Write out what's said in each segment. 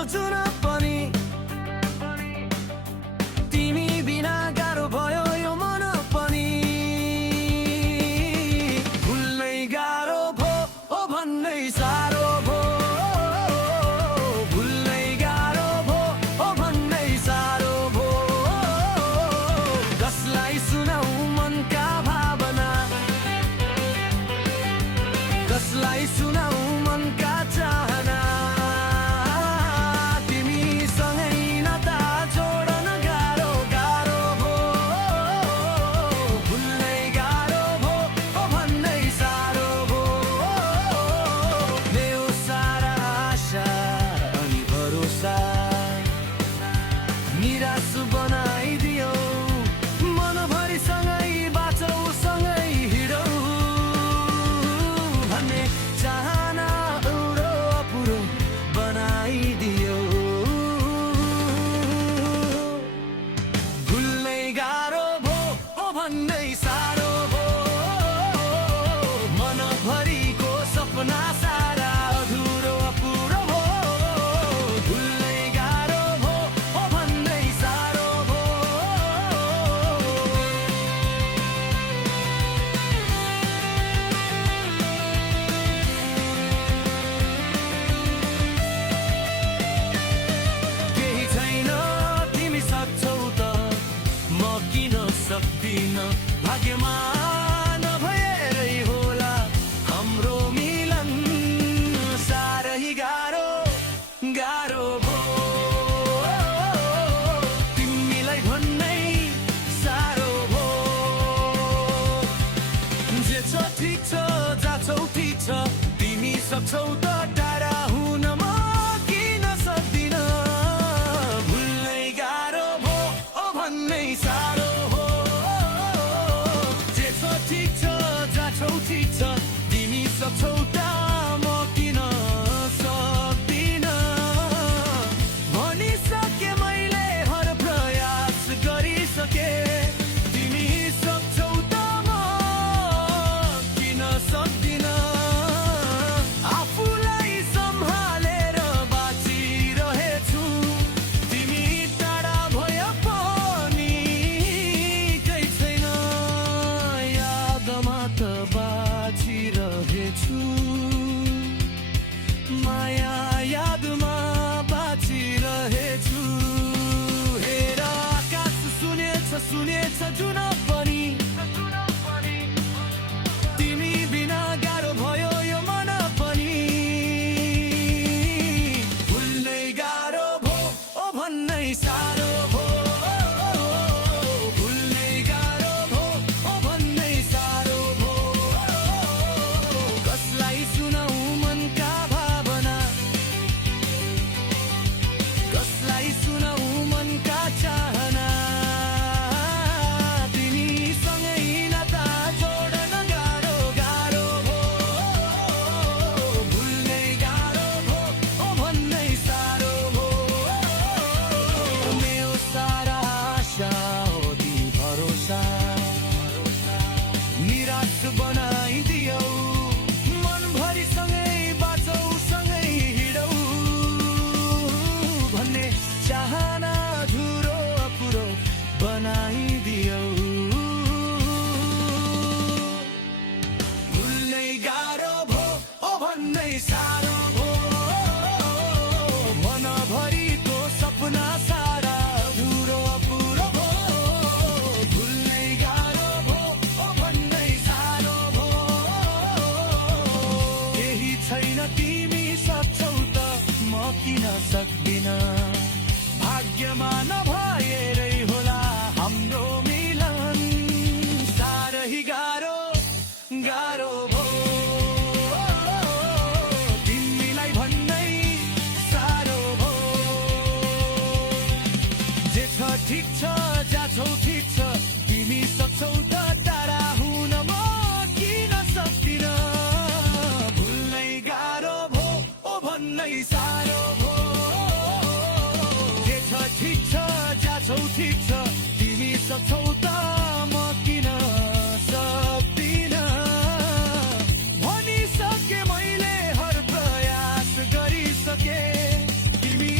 गर्छौ जुन पनि तिमी बिना गाह्रो भयो यो मन पनि भुल्नै गाह्रो भो ओ भन्नै साह्रो भो भुल्नै गाह्रो भो ओ भन्नै साह्रो भो कसलाई सुनाऊ मनका भावना कसलाई सुनाऊ मनका चाहना निराश बनाइदियो मनभरि सँगै बाँचौ सँगै हिँडौ भन्ने चाहना उडो अपुरो बनाइदियो भुल्नै गाह्रो भो ओ भन्नै साह्रो भो मनभरिको सपना सारा अधुरो अपुरो भो भुल्नै गाह्रो भो ओ भन्नै साह्रो भो केही छैन तिमी सक्छौ त म किन सक्दिन भाग्यमा नभएरै होला हाम्रो मिलन साह्रै गाह्रो गाह्रो भो तिमीलाई भन्नै साह्रो भो जे छ ठिक छ जाछौ ठिक छ तिमी सक्छौ त टाढा हुन म किन सक्दिन भुल्नै गाह्रो भो ओ भन्नै साह्रो भो जे छ ठिक छ जाछौ ठिक छ तिमी सक्छौ त म किन सक्दिन भनिसके मैले हर प्रयास गरिसके तिमी सक्छौ त म किन सक्दिन आफूलाई सम्हालेर बाँचिरहेछु तिमी टाढा भए पनि केही छैन यादमा त बाँचिरहेछु माया यादमा बाँचिरहेछु हेर आकाश सुनेछ जुन पनि तिमी बिना गाह्रो भयो यो मन पनि भुल्नै गाह्रो भो ओ भन्नै साह्रो भो भुल्नै गाह्रो भो ओ भन्नै साह्रो भो कसलाई सुनाऊ मनका भावना कसलाई सुनाऊ मनका चाहना तिमीसँगै नाता जोड्न गाह्रो गाह्रो भो भुल्नै गाह्रो भो ओ भन्नै साह्रो भो मेरो सारा आशा हो ती भरोसा निराश बनाइदियो मनभरि सँगै बाँचौ सँगै हिँडौ भन्ने चाहना अधुरो अपुरो बनाइदियो भुल्नै गाह्रो भो ओ भन्नै साह्रो भो मनभरिको सपना सारा अधुरो अपुरो भो भुल्नै गाह्रो भो ओ भन्नै साह्रो भो केही छैन तिमी सक्छौ त म किन सक्दिन भाग्यमा नभएरै होला हाम्रो मिलन साह्रै गाह्रो गाह्रो भो तिमीलाई भन्नै साह्रो भो जे छ ठिक छ जाछौ ठिक छ तिमी सक्छौ त टाढा हुन म किन सक्दिन भुल्नै गाह्रो भो ओ भन्नै साह्रो भो जे छ ठिक छ जाछौ ठिक छ तिमी सक्छौ त म किन सक्दिन भनिसके मैले हर प्रयास गरिसके तिमी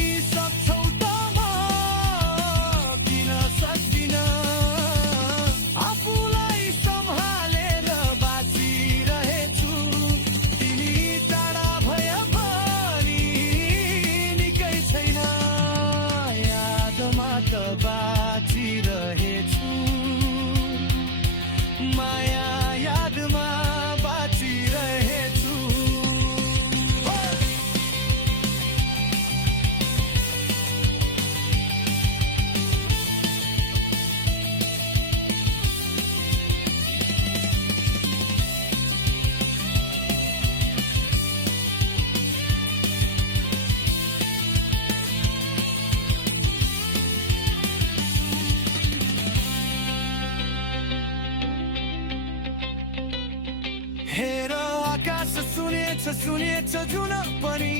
हेर आकाश सुनेछ जुन पनि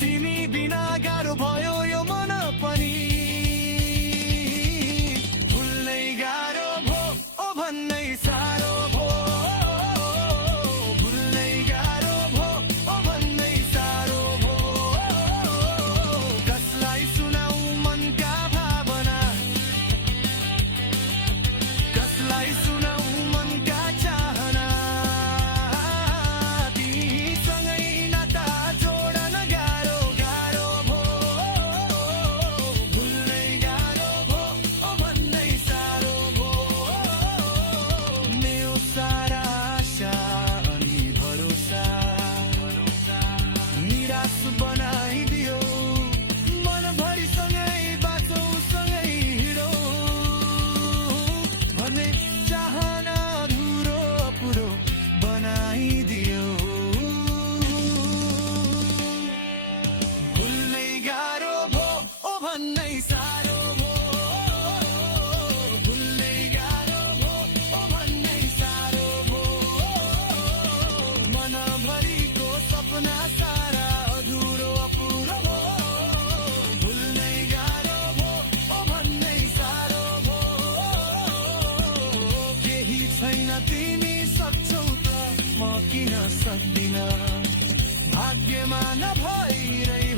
तिमी बिना गाह्रो भयो यो मन पनि भुल्नै गाह्रो भो ओ भन्नै साह्रो भो भुल्नै गाह्रो भो ओ भन्नै साह्रो भो कसलाई सुनाऊ मनका भावना कसलाई सुनाऊ मनका चाहना तिमीसँगै नाता जोडन गाह्रो गाह्रो भो भुल्नै गाह्रो भो ओ भन्नै साह्रो भो मेरो सारा आशा अनि भरोसा निराश बनाइदियो मनभरिसँगै बाँचौ सँगै हिँडौ भन्ने चाहना अधुरो अपुरो बनाइदियो भुल्नै गाह्रो भो ओ भन्नै साह्रो भो भुल्नै गाह्रो भो ओ भन्नै साह्रो भो मनभरिको सपना सारा अधुरो अपुरो भो भुल्नै गाह्रो भो ओ भन्नै साह्रो भो केही छैन तिमी सक्छौ त म किन सक्दिन भाग्यमा नभइरहे